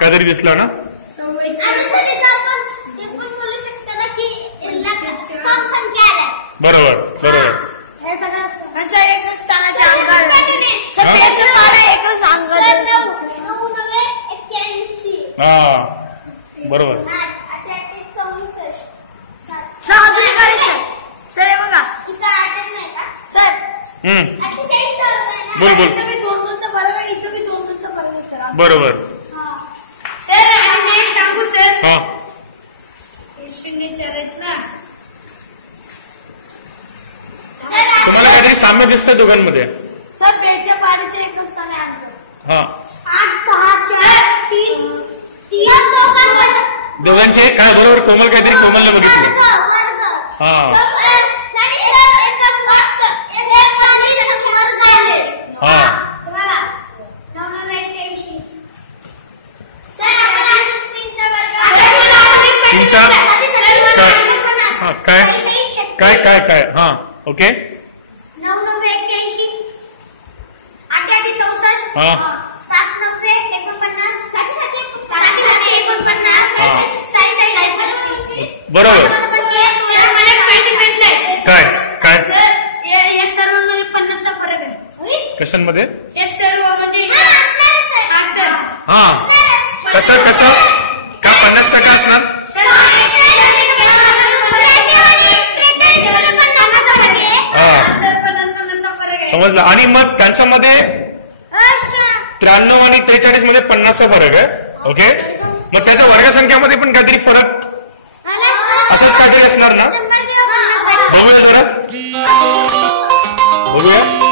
काहीतरी दिसलं ना. बरोबर बरोबर. हा बरोबर. बोल बोल. बरोबर. सांगू सर. हा तुम्हाला काहीतरी साम्य दिसतंय दोघांमध्ये. सर पेटच्या पाण्याचे एकच स्थान आहे. हा 8 6 4 3 दोघांचे काय बरोबर. कोमल काहीतरी कोमलने बघितलं. हा हा तुमचा काय काय काय काय. हा ओके. 9 9 81 8 8 64 हा 7 9 49 बरोबर. काय काय सर्वांमध्ये 50चा फरक आहे. कशांमध्ये. सर्व म्हणजे हा कसं कसं का 50% असणार. समजलं. आणि मग त्यांच्यामध्ये 93 आणि 43 मध्ये 50चा फरक आहे. ओके. मग त्याच्या वर्गसंख्यामध्ये पण काहीतरी फरक असंच काहीतरी असणार ना. बघूया जरा बघूया.